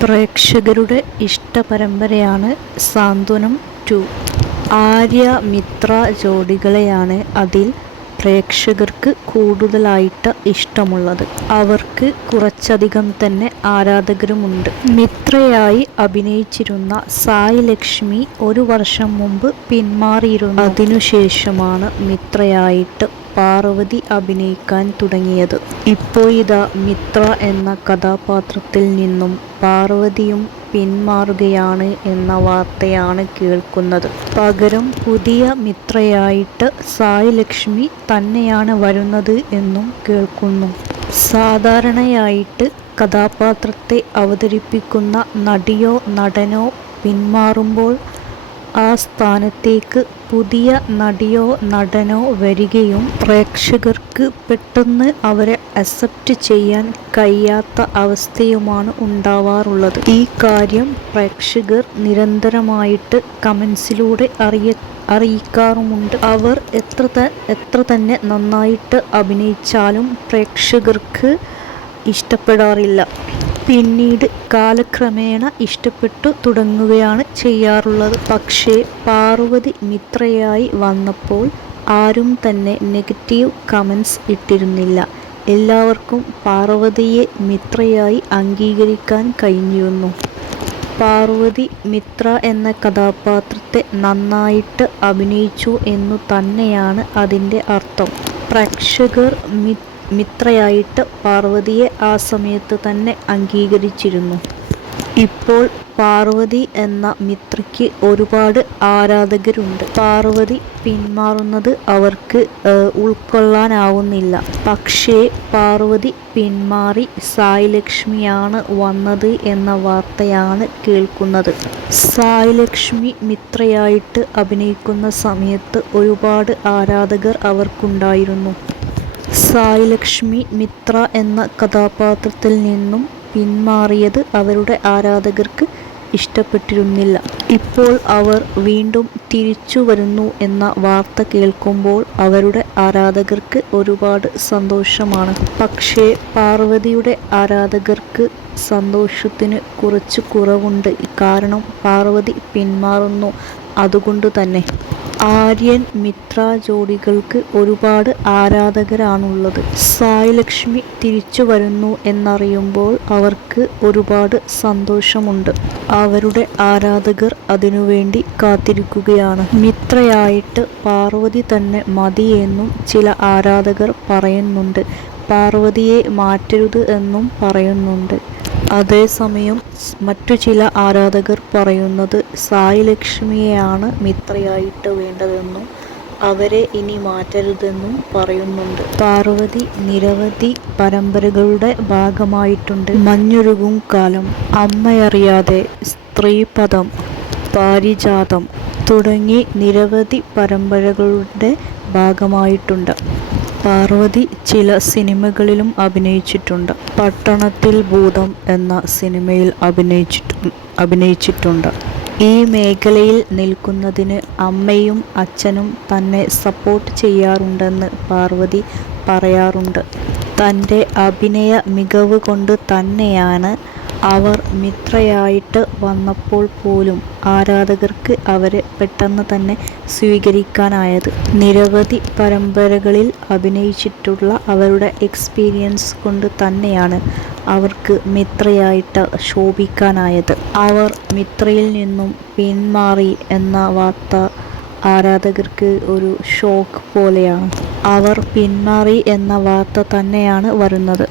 പ്രേക്ഷകരുടെ ഇഷ്ടപരമ്പരയാണ് സാന്ത്വനം 2. ആര്യ മിത്ര ജോഡികളെയാണ് അതിൽ പ്രേക്ഷകർക്ക് കൂടുതലായിട്ട് ഇഷ്ടമുള്ളത്. അവർക്ക് കുറച്ചധികം തന്നെ ആരാധകരുമുണ്ട്. മിത്രയായി അഭിനയിച്ചിരുന്ന സായി ലക്ഷ്മി ഒരു വർഷം മുമ്പ് പിന്മാറിയിരുന്നു. അതിനുശേഷമാണ് മിത്രയായിട്ട് പാർവതി അഭിനയിക്കാൻ തുടങ്ങിയത്. ഇപ്പോഴിതാ മിത്ര എന്ന കഥാപാത്രത്തിൽ നിന്നും പാർവതിയും പിന്മാറുകയാണ് എന്ന വാർത്തയാണ് കേൾക്കുന്നത്. പകരം പുതിയ മിത്രയായിട്ട് സായി ലക്ഷ്മി തന്നെയാണ് വരുന്നത് എന്നും കേൾക്കുന്നു. സാധാരണയായിട്ട് കഥാപാത്രത്തെ അവതരിപ്പിക്കുന്ന നടിയോ നടനോ പിന്മാറുമ്പോൾ ആ സ്ഥാനത്തേക്ക് പുതിയ നടിയോ നടനോ വരികയും പ്രേക്ഷകർക്ക് പെട്ടെന്ന് അവരെ അക്സെപ്റ്റ് ചെയ്യാൻ കഴിയാത്ത അവസ്ഥയുമാണ് ഉണ്ടാവാറുള്ളത്. ഈ കാര്യം പ്രേക്ഷകർ നിരന്തരമായിട്ട് കമൻസിലൂടെ അറിയിക്കാറുമുണ്ട്. അവർ എത്ര തന്നെ നന്നായിട്ട് അഭിനയിച്ചാലും പ്രേക്ഷകർക്ക് ഇഷ്ടപ്പെടാറില്ല. പിന്നീട് കാലക്രമേണ ഇഷ്ടപ്പെട്ടു തുടങ്ങുകയാണ് ചെയ്യാറുള്ളത്. പക്ഷേ പാർവതി മിത്രയായി വന്നപ്പോൾ ആരും തന്നെ നെഗറ്റീവ് കമൻസ് ഇട്ടിരുന്നില്ല. എല്ലാവർക്കും പാർവതിയെ മിത്രയായി അംഗീകരിക്കാൻ കഴിഞ്ഞിരുന്നു. പാർവതി മിത്ര എന്ന കഥാപാത്രത്തെ നന്നായിട്ട് അഭിനയിച്ചു എന്നു തന്നെയാണ് അതിൻ്റെ അർത്ഥം. പ്രേക്ഷകർ മിത്രയായിട്ട് പാർവതിയെ ആ സമയത്ത് തന്നെ അംഗീകരിച്ചിരുന്നു. ഇപ്പോൾ പാർവതി എന്ന മിത്രയ്ക്ക് ഒരുപാട് ആരാധകരുണ്ട്. പാർവതി പിന്മാറുന്നത് അവർക്ക് ഉൾക്കൊള്ളാനാവുന്നില്ല. പക്ഷേ പാർവതി പിന്മാറി സായി ലക്ഷ്മിയാണ് വന്നത് എന്ന വാർത്തയാണ് കേൾക്കുന്നത്. സായി ലക്ഷ്മി മിത്രയായിട്ട് അഭിനയിക്കുന്ന സമയത്ത് ഒരുപാട് ആരാധകർ അവർക്കുണ്ടായിരുന്നു. സായി ലക്ഷ്മി മിത്ര എന്ന കഥാപാത്രത്തിൽ നിന്നും പിന്മാറിയത് അവരുടെ ആരാധകർക്ക് ഇഷ്ടപ്പെട്ടിരുന്നില്ല. ഇപ്പോൾ അവർ വീണ്ടും തിരിച്ചു വരുന്നു എന്ന വാർത്ത കേൾക്കുമ്പോൾ അവരുടെ ആരാധകർക്ക് ഒരുപാട് സന്തോഷമാണ്. പക്ഷേ പാർവതിയുടെ ആരാധകർക്ക് സന്തോഷത്തിന് കുറച്ച് കുറവുണ്ട്. കാരണം പാർവതി പിന്മാറുന്നു. അതുകൊണ്ട് തന്നെ ആര്യൻ മിത്ര ജോഡികൾക്ക് ഒരുപാട് ആരാധകരാണുള്ളത്. സായി ലക്ഷ്മി തിരിച്ചു വരുന്നു എന്നറിയുമ്പോൾ അവർക്ക് ഒരുപാട് സന്തോഷമുണ്ട്. അവരുടെ ആരാധകർ അതിനുവേണ്ടി കാത്തിരിക്കുകയാണ്. മിത്രയായിട്ട് പാർവതി തന്നെ മതിയെന്നും ചില ആരാധകർ പറയുന്നുണ്ട്. പാർവതിയെ മാറ്റരുത് എന്നും പറയുന്നുണ്ട്. അതേസമയം മറ്റു ചില ആരാധകർ പറയുന്നത് സായി ലക്ഷ്മിയെയാണ് മിത്രയായിട്ട് വേണ്ടതെന്നും അവരെ ഇനി മാറ്റരുതെന്നും പറയുന്നുണ്ട്. പാർവതി നിരവധി പരമ്പരകളുടെ ഭാഗമായിട്ടുണ്ട്. മഞ്ഞുരുകും കാലം, അമ്മയറിയാതെ, സ്ത്രീപദം, പാരിജാതം തുടങ്ങി നിരവധി പരമ്പരകളുടെ ഭാഗമായിട്ടുണ്ട്. പാർവതി ചില സിനിമകളിലും അഭിനയിച്ചിട്ടുണ്ട്. പട്ടണത്തിൽ ഭൂതം എന്ന സിനിമയിൽ അഭിനയിച്ചിട്ടുണ്ട്. ഈ മേഖലയിൽ നിൽക്കുന്നതിന് അമ്മയും അച്ഛനും തന്നെ സപ്പോർട്ട് ചെയ്യാറുണ്ടെന്ന് പാർവതി പറയാറുണ്ട്. തൻ്റെ അഭിനയ മികവ് കൊണ്ട് തന്നെയാണ് അവർ മിത്രയായിട്ട് വന്നപ്പോൾ പോലും ആരാധകർക്ക് അവരെ പെട്ടെന്ന് തന്നെ സ്വീകരിക്കാനായത്. നിരവധി പരമ്പരകളിൽ അഭിനയിച്ചിട്ടുള്ള അവരുടെ എക്സ്പീരിയൻസ് കൊണ്ട് തന്നെയാണ് അവർക്ക് മിത്രയായിട്ട് ശോഭിക്കാനായത്. അവർ മിത്രയിൽ നിന്നും പിന്മാറി എന്ന വാർത്ത ആരാധകർക്ക് ഒരു ഷോക്ക് പോലെയാണ്. അവർ പിന്മാറി എന്ന വാർത്ത തന്നെയാണ് വരുന്നത്.